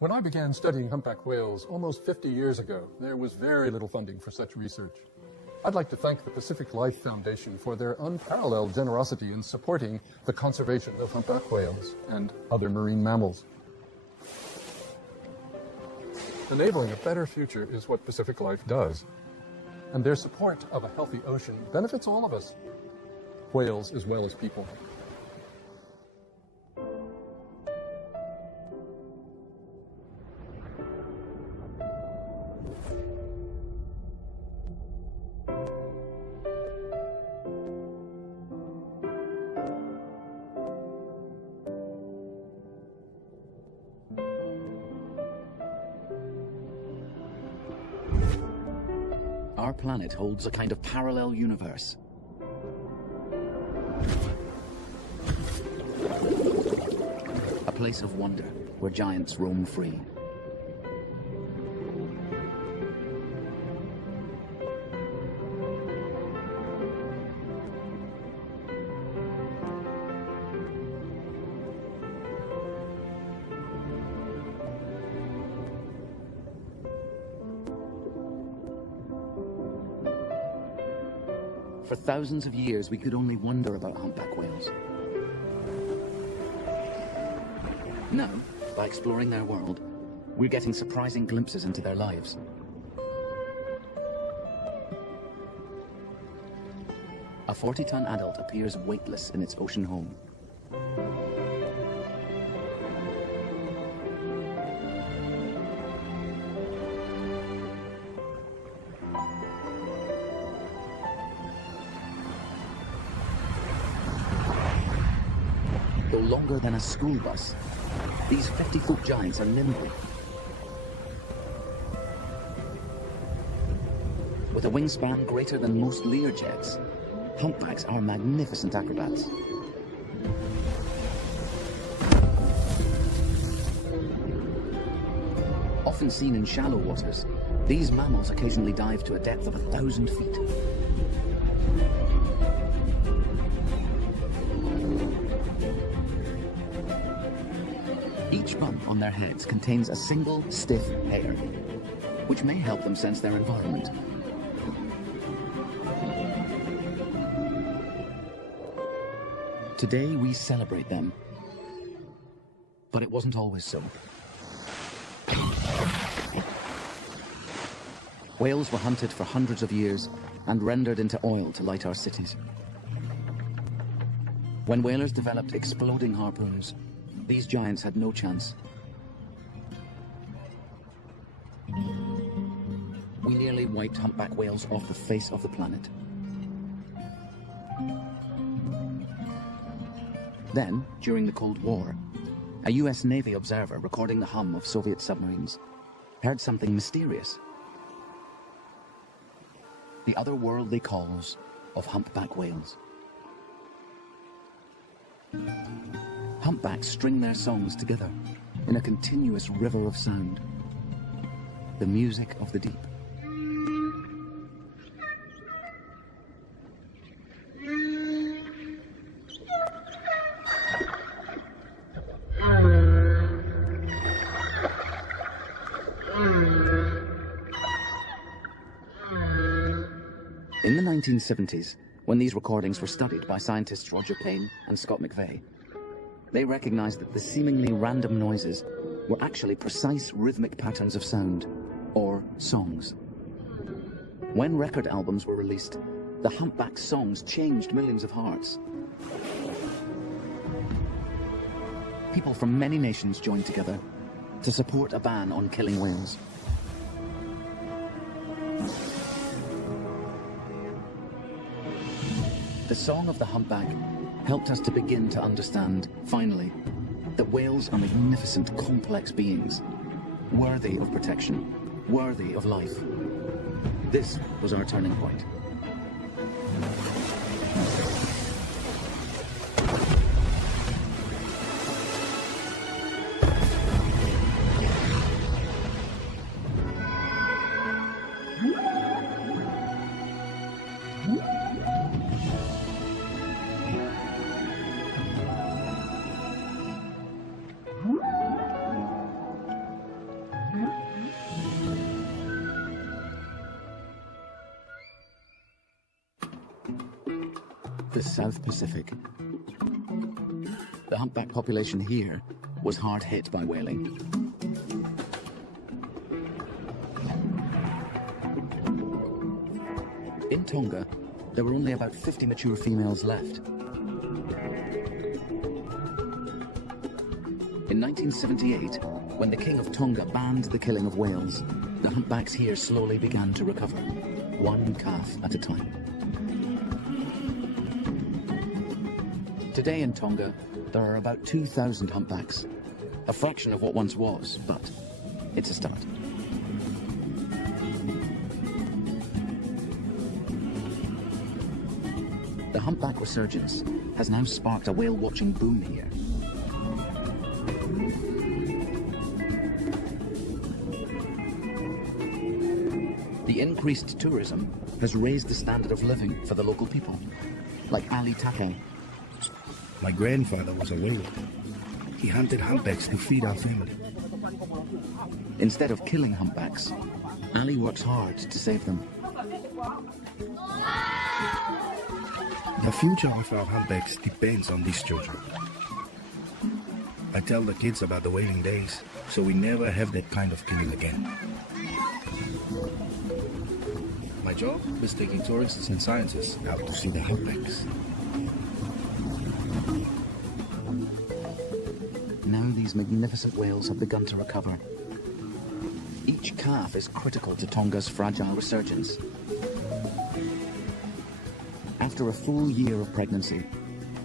When I began studying humpback whales almost 50 years ago, there was very little funding for such research. I'd like to thank the Pacific Life Foundation for their unparalleled generosity in supporting the conservation of humpback whales and other marine mammals. Enabling a better future is what Pacific Life does, and their support of a healthy ocean benefits all of us, whales as well as people. Our planet holds a kind of parallel universe. A place of wonder where giants roam free. For thousands of years, we could only wonder about humpback whales. Now, by exploring their world, we're getting surprising glimpses into their lives. A 40-ton adult appears weightless in its ocean home. Though longer than a school bus, these 50-foot giants are nimble. With a wingspan greater than most Learjets, humpbacks are magnificent acrobats. Often seen in shallow waters, these mammals occasionally dive to a depth of 1,000 feet. Each bump on their heads contains a single stiff hair, which may help them sense their environment. Today we celebrate them, but it wasn't always so. Whales were hunted for hundreds of years and rendered into oil to light our cities. When whalers developed exploding harpoons, these giants had no chance. We nearly wiped humpback whales off the face of the planet. Then, during the Cold War, a US Navy observer recording the hum of Soviet submarines heard something mysterious. The otherworldly calls of humpback whales. Humpbacks string their songs together in a continuous river of sound, the music of the deep. In the 1970s, when these recordings were studied by scientists Roger Payne and Scott McVeigh, they recognized that the seemingly random noises were actually precise rhythmic patterns of sound, or songs. When record albums were released, the humpback songs changed millions of hearts. People from many nations joined together to support a ban on killing whales. The song of the humpback helped us to begin to understand, finally, that whales are magnificent, complex beings, worthy of protection, worthy of life. This was our turning point. the South Pacific. The humpback population here was hard hit by whaling. In Tonga, there were only about 50 mature females left. In 1978, when the King of Tonga banned the killing of whales, the humpbacks here slowly began to recover, one calf at a time. Today in Tonga, there are about 2,000 humpbacks, a fraction of what once was, but it's a start. The humpback resurgence has now sparked a whale-watching boom here. The increased tourism has raised the standard of living for the local people, like Ali Takai. My grandfather was a whaler. He hunted humpbacks to feed our family. Instead of killing humpbacks, Ali works hard to save them. The future of our humpbacks depends on these children. I tell the kids about the whaling days, so we never have that kind of killing again. My job is taking tourists and scientists out to see the humpbacks. Now these magnificent whales have begun to recover. Each calf is critical to Tonga's fragile resurgence. After a full year of pregnancy,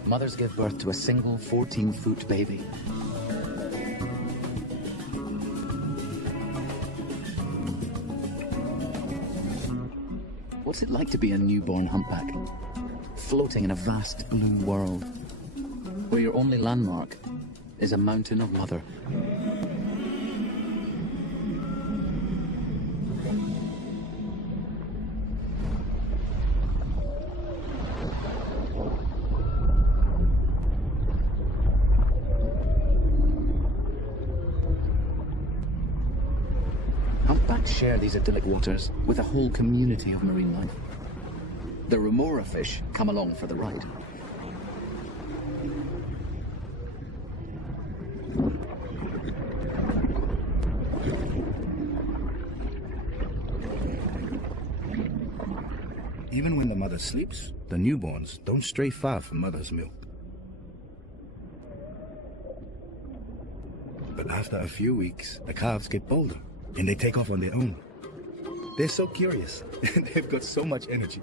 mothers give birth to a single 14-foot baby. What's it like to be a newborn humpback, floating in a vast blue world, where your only landmark is a mountain of mother? Humpbacks share these idyllic waters with a whole community of marine life. The remora fish come along for the ride. Even when the mother sleeps, the newborns don't stray far from mother's milk. But after a few weeks, the calves get bolder, and they take off on their own. They're so curious, and they've got so much energy.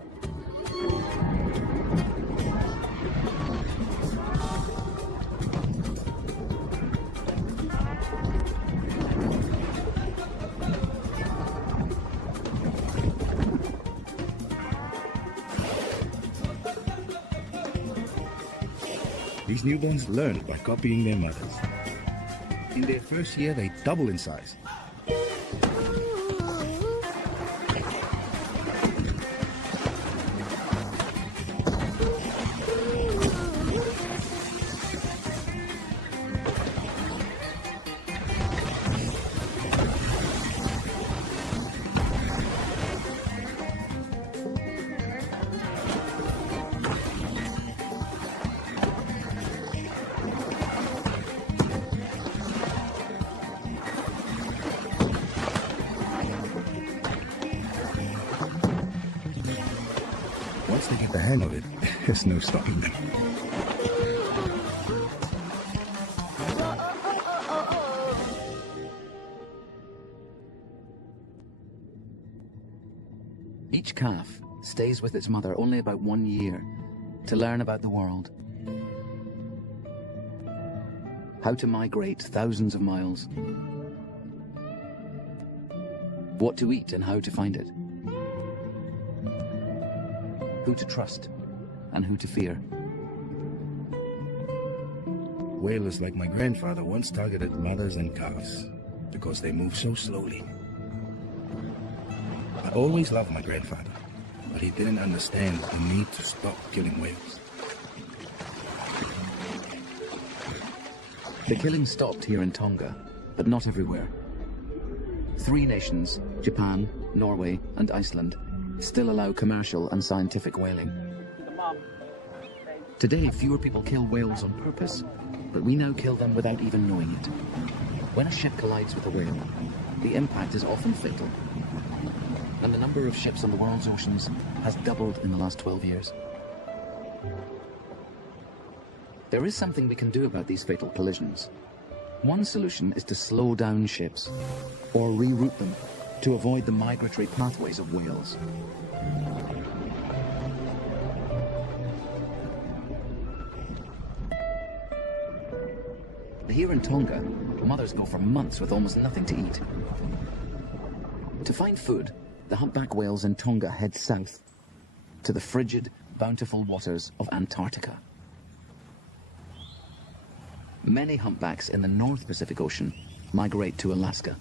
These newborns learn by copying their mothers. In their first year, they double in size. Once they get the hang of it, there's no stopping them. Each calf stays with its mother only about 1 year to learn about the world. How to migrate thousands of miles. What to eat and how to find it. Who to trust and who to fear. Whalers like my grandfather once targeted mothers and calves because they move so slowly. I always loved my grandfather, but he didn't understand the need to stop killing whales. The killing stopped here in Tonga, but not everywhere. 3 nations, Japan, Norway, and Iceland, still allow commercial and scientific whaling. Today, fewer people kill whales on purpose, but we now kill them without even knowing it. When a ship collides with a whale, the impact is often fatal, and the number of ships on the world's oceans has doubled in the last 12 years. There is something we can do about these fatal collisions. One solution is to slow down ships, or reroute them, to avoid the migratory pathways of whales. Here in Tonga, mothers go for months with almost nothing to eat. To find food, the humpback whales in Tonga head south, to the frigid, bountiful waters of Antarctica. Many humpbacks in the North Pacific Ocean migrate to Alaska.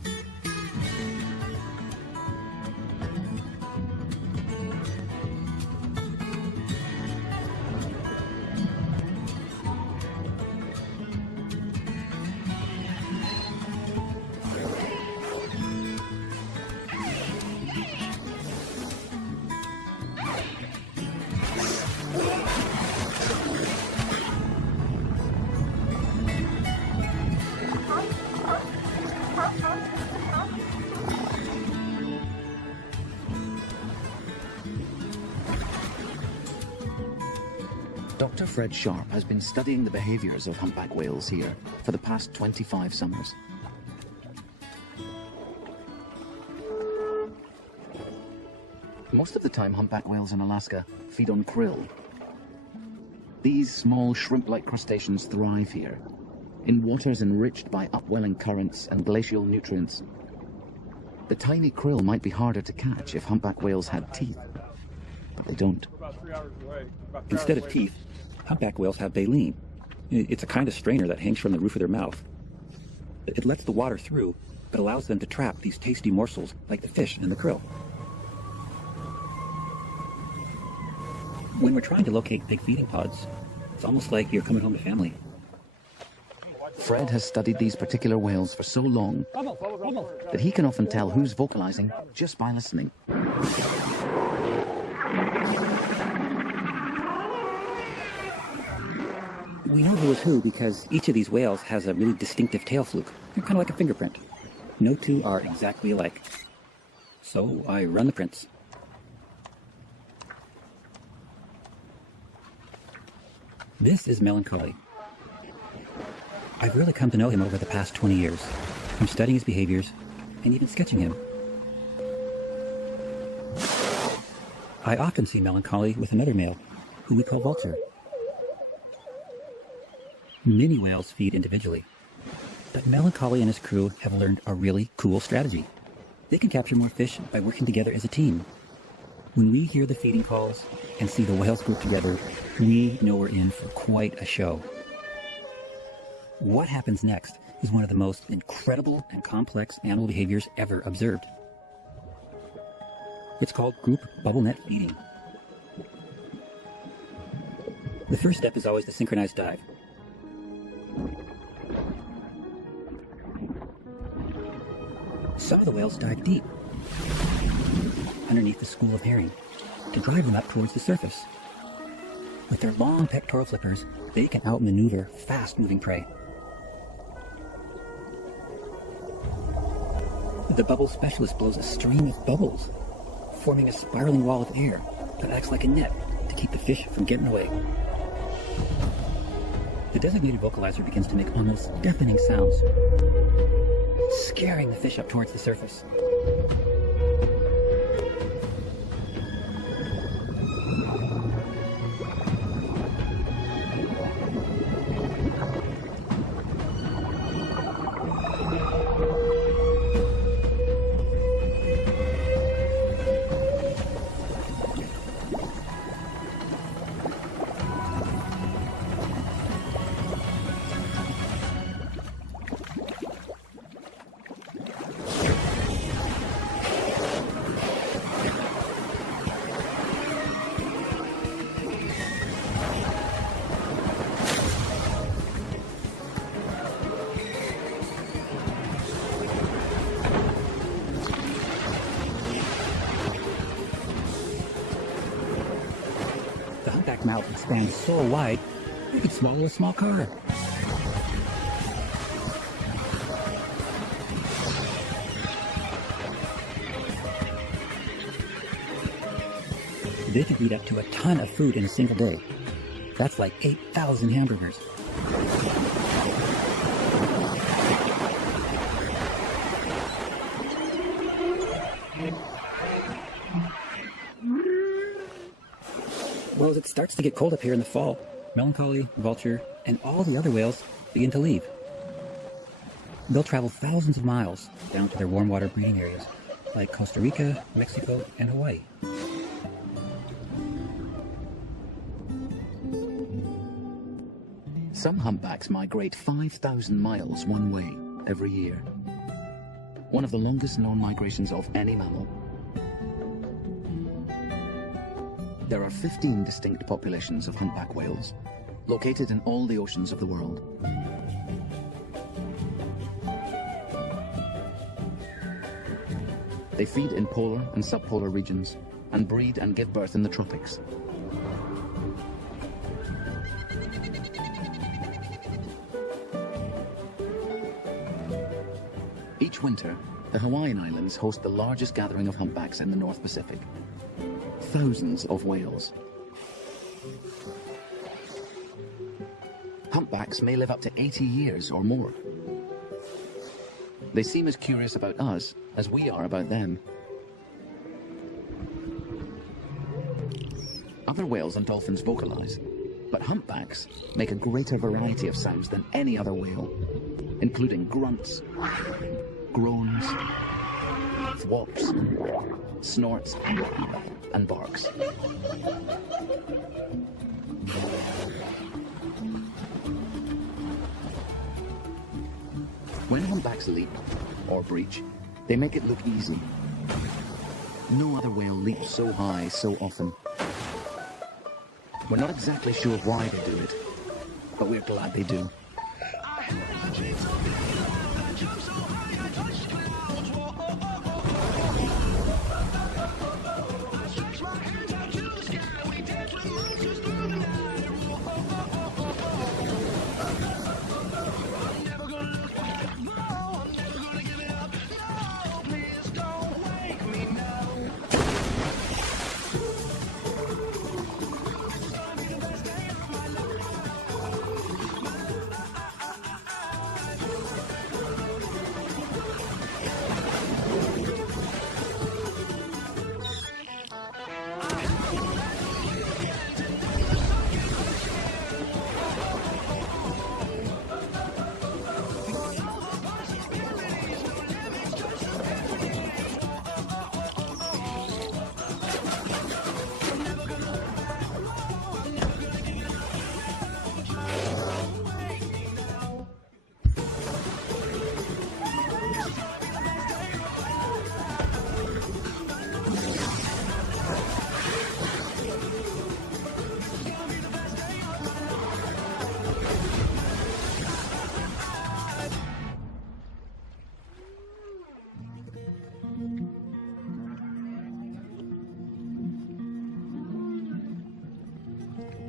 Dr. Fred Sharp has been studying the behaviors of humpback whales here for the past 25 summers. Most of the time, humpback whales in Alaska feed on krill. These small shrimp-like crustaceans thrive here, in waters enriched by upwelling currents and glacial nutrients. The tiny krill might be harder to catch if humpback whales had teeth, but they don't. Instead of teeth, humpback whales have baleen. It's a kind of strainer that hangs from the roof of their mouth. It lets the water through, but allows them to trap these tasty morsels like the fish and the krill. When we're trying to locate big feeding pods, it's almost like you're coming home to family. Fred has studied these particular whales for so long that he can often tell who's vocalizing just by listening. We know who is who because each of these whales has a really distinctive tail fluke. They're kind of like a fingerprint. No two are exactly alike. So I run the prints. This is Melancholy. I've really come to know him over the past 20 years, from studying his behaviors and even sketching him. I often see Melancholy with another male, who we call Vulture. Many whales feed individually, but Melancholy and his crew have learned a really cool strategy. They can capture more fish by working together as a team. When we hear the feeding calls and see the whales group together, we know we're in for quite a show. What happens next is one of the most incredible and complex animal behaviors ever observed. It's called group bubble net feeding. The first step is always the synchronized dive. Some of the whales dive deep, underneath the school of herring, to drive them up towards the surface. With their long pectoral flippers, they can outmaneuver fast-moving prey. The bubble specialist blows a stream of bubbles, forming a spiraling wall of air that acts like a net to keep the fish from getting away. The designated vocalizer begins to make almost deafening sounds, scaring the fish up towards the surface. black mouth expands so wide, it could swallow a small car. They could eat up to a ton of food in a single day. That's like 8,000 hamburgers. Well, as it starts to get cold up here in the fall, Melancholy, Vulture, and all the other whales begin to leave. They'll travel thousands of miles down to their warm water breeding areas, like Costa Rica, Mexico, and Hawaii. Some humpbacks migrate 5,000 miles one way every year. One of the longest known migrations of any mammal. There are 15 distinct populations of humpback whales, located in all the oceans of the world. They feed in polar and subpolar regions, and breed and give birth in the tropics. Each winter, the Hawaiian Islands host the largest gathering of humpbacks in the North Pacific. Thousands of whales. Humpbacks may live up to 80 years or more. They seem as curious about us as we are about them. Other whales and dolphins vocalize, but humpbacks make a greater variety of sounds than any other whale, including grunts, groans, thwops, snorts, and barks. When humpbacks leap, or breach, they make it look easy. No other whale leaps so high so often. We're not exactly sure why they do it, but we're glad they do.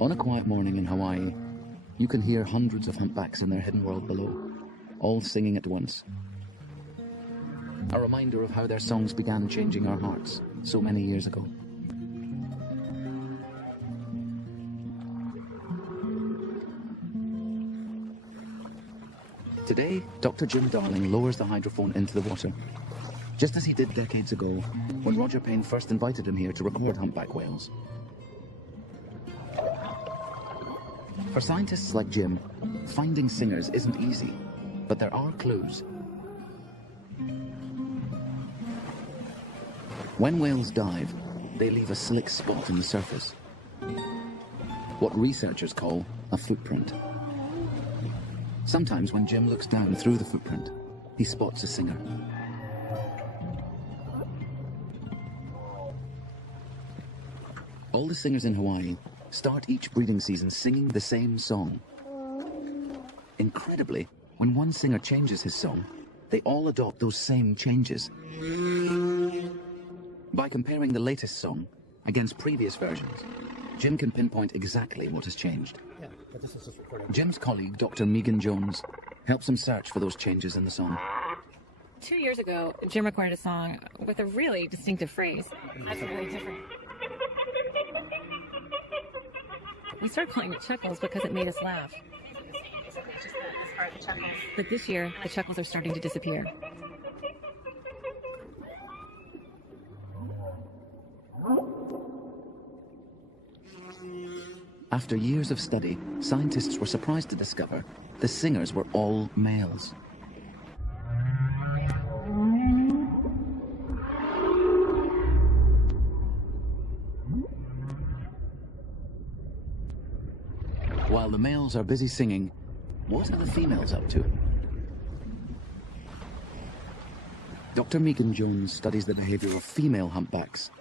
On a quiet morning in Hawaii, you can hear hundreds of humpbacks in their hidden world below, all singing at once. A reminder of how their songs began changing our hearts so many years ago. Today, Dr. Jim Darling lowers the hydrophone into the water, just as he did decades ago when Roger Payne first invited him here to record humpback whales. For scientists like Jim, finding singers isn't easy, but there are clues. When whales dive, they leave a slick spot in the surface, what researchers call a footprint. Sometimes when Jim looks down through the footprint, he spots a singer. All the singers in Hawaii start each breeding season singing the same song. Incredibly, when one singer changes his song, they all adopt those same changes. By comparing the latest song against previous versions, Jim can pinpoint exactly what has changed. Yeah, but this is just recording. Jim's colleague, Dr. Megan Jones, helps him search for those changes in the song. 2 years ago, Jim recorded a song with a really distinctive phrase. That's really different. We started calling it Chuckles because it made us laugh. But this year, the chuckles are starting to disappear. After years of study, scientists were surprised to discover the singers were all males. While the males are busy singing, what are the females up to? Dr. Megan Jones studies the behavior of female humpbacks.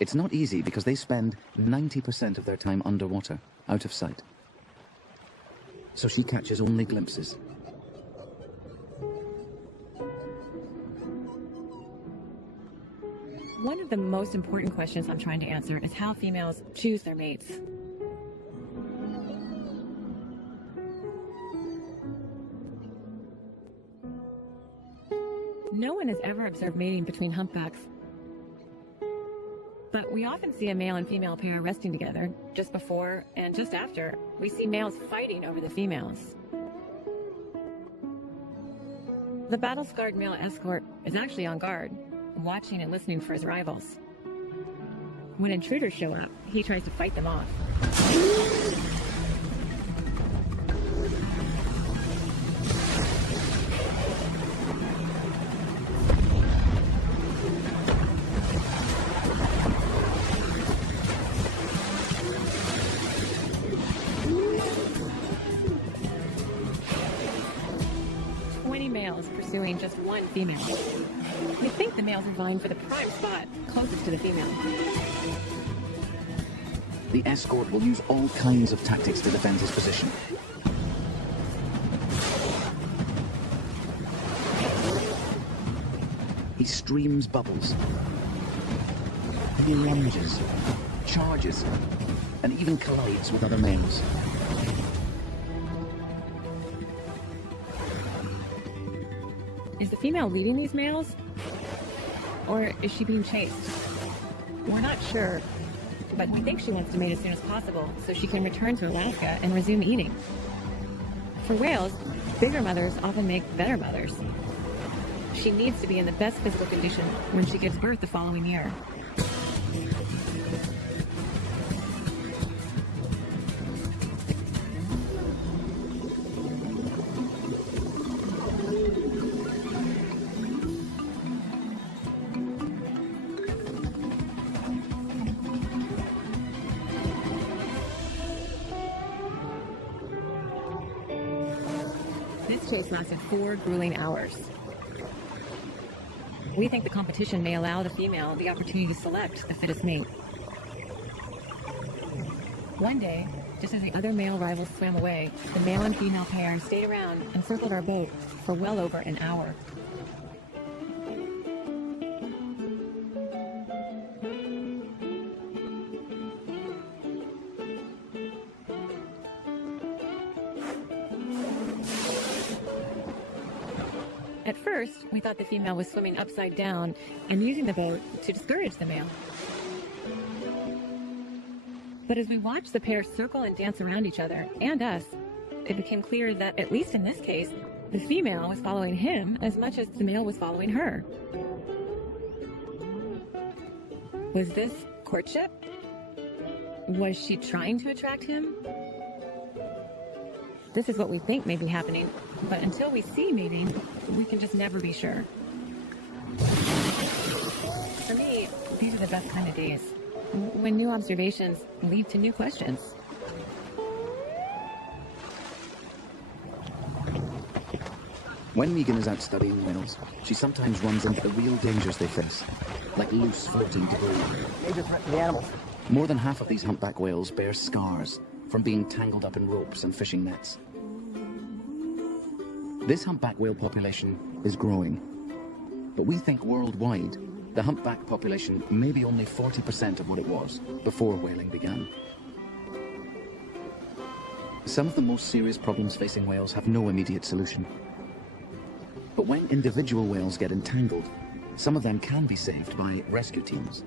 It's not easy because they spend 90% of their time underwater, out of sight. So she catches only glimpses. One of the most important questions I'm trying to answer is how females choose their mates. No one has ever observed mating between humpbacks. But we often see a male and female pair resting together just before and just after. We see males fighting over the females. The battle-scarred male escort is actually on guard, watching and listening for his rivals. When intruders show up, he tries to fight them off. 20 males pursuing just one female. We think the males are vying for the prime spot closest to the female. The escort will use all kinds of tactics to defend his position. He streams bubbles. He lunges, charges, and even collides with other males. Is the female leading these males? Or is she being chased? We're not sure, but we think she wants to mate as soon as possible so she can return to Alaska and resume eating. For whales, bigger mothers often make better mothers. She needs to be in the best physical condition when she gives birth the following year. This chase lasted 4 grueling hours. We think the competition may allow the female the opportunity to select the fittest mate. One day, just as the other male rivals swam away, the male and female pair stayed around and circled our boat for well over an hour. At first, we thought the female was swimming upside down and using the boat to discourage the male. But as we watched the pair circle and dance around each other and us, it became clear that, at least in this case, the female was following him as much as the male was following her. Was this courtship? Was she trying to attract him? This is what we think may be happening, but until we see mating, we can just never be sure. For me, these are the best kind of days, when new observations lead to new questions. When Megan is out studying whales, she sometimes runs into the real dangers they face, like loose floating debris. Major threat to the animals. More than half of these humpback whales bear scars from being tangled up in ropes and fishing nets. This humpback whale population is growing, but we think worldwide the humpback population may be only 40% of what it was before whaling began. Some of the most serious problems facing whales have no immediate solution. But when individual whales get entangled, some of them can be saved by rescue teams,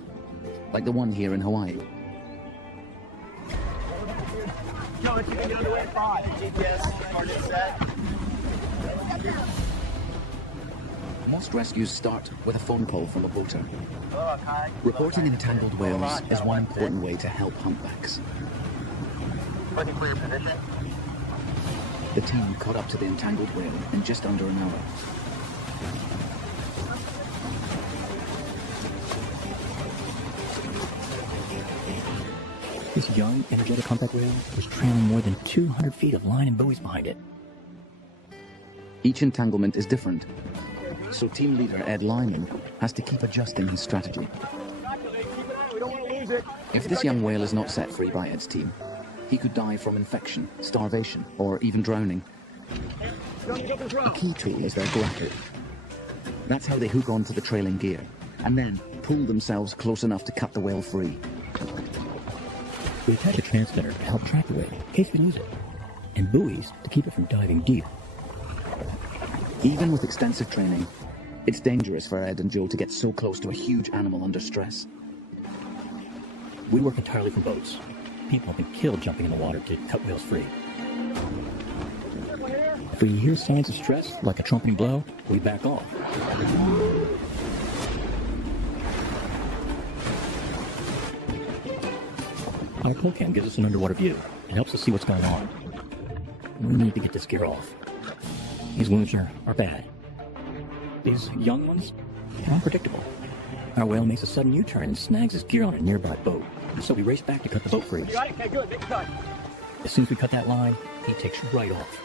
like the one here in Hawaii. Joe, if you can get underway at 5. GPS, coordinate set. Most rescues start with a phone call from a boater. Reporting entangled whales is one important way to help humpbacks. Looking for your position. The team caught up to the entangled whale in just under an hour. This young, energetic humpback whale was trailing more than 200 feet of line and buoys behind it. Each entanglement is different, so team leader Ed Lyman has to keep adjusting his strategy. We don't want to lose it. If this young whale is not set free by Ed's team, he could die from infection, starvation, or even drowning. A key tool is their grapple. That's how they hook onto the trailing gear, and then pull themselves close enough to cut the whale free. We attach a transmitter to help track the whale in case we lose it, and buoys to keep it from diving deep. Even with extensive training, it's dangerous for Ed and Joe to get so close to a huge animal under stress. We work entirely from boats. People have been killed jumping in the water to cut whales free. If we hear signs of stress, like a trumpeting blow, we back off. Our pole cam gives us an underwater view. It helps us see what's going on. We need to get this gear off. These wounds are bad. These young ones are unpredictable. Our whale makes a sudden U-turn and snags his gear on a nearby boat. So we race back to cut the boat free. You got it? Okay, good. Big cut. As soon as we cut that line, he takes right off.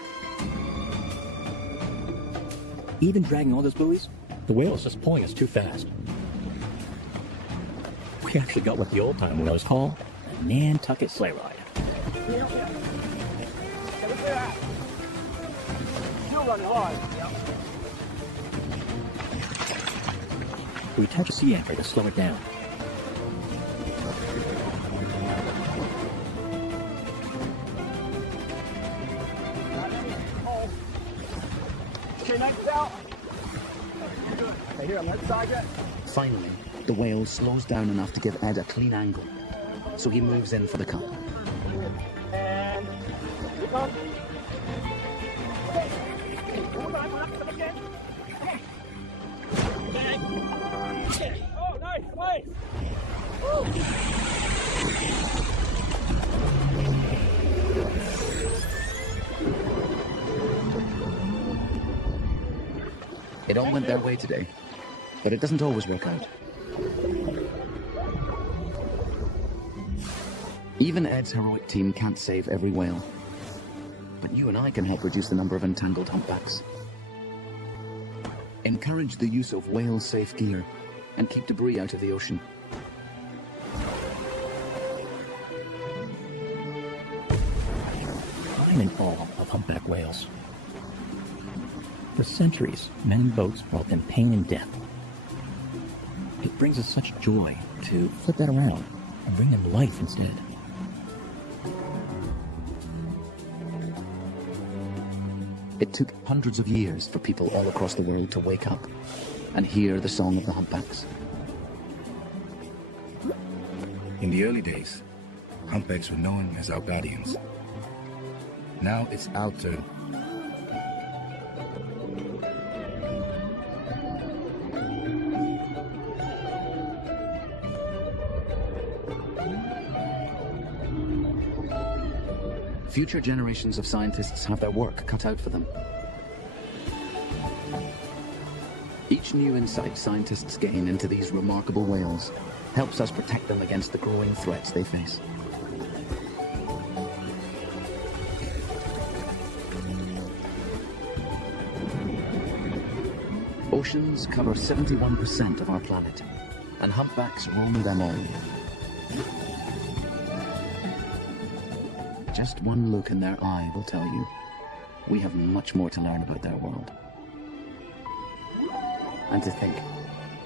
Even dragging all those buoys, the whale is just pulling us too fast. We actually got what the old-time whalers call a Nantucket sleigh ride. You're running hard. We attach a sea anchor to slow it down. Okay, next out. Good. Okay, here on that side yet? Finally, the whale slows down enough to give Ed a clean angle, so he moves in for the cut. And keep on. Okay. Hold on, we're up again. Okay. Oh, nice, nice. It all went their way today, but it doesn't always work out. Even Ed's heroic team can't save every whale, but you and I can help reduce the number of entangled humpbacks. Encourage the use of whale-safe gear and keep debris out of the ocean. I'm in awe of humpback whales. For centuries, men in boats brought them pain and death. It brings us such joy to flip that around and bring them life instead. It took hundreds of years for people all across the world to wake up and hear the song of the humpbacks. In the early days, humpbacks were known as our guardians. Now it's our turn. Future generations of scientists have their work cut out for them. Each new insight scientists gain into these remarkable whales helps us protect them against the growing threats they face. Oceans cover 71% of our planet, and humpbacks roam them all. Just one look in their eye will tell you we have much more to learn about their world. And to think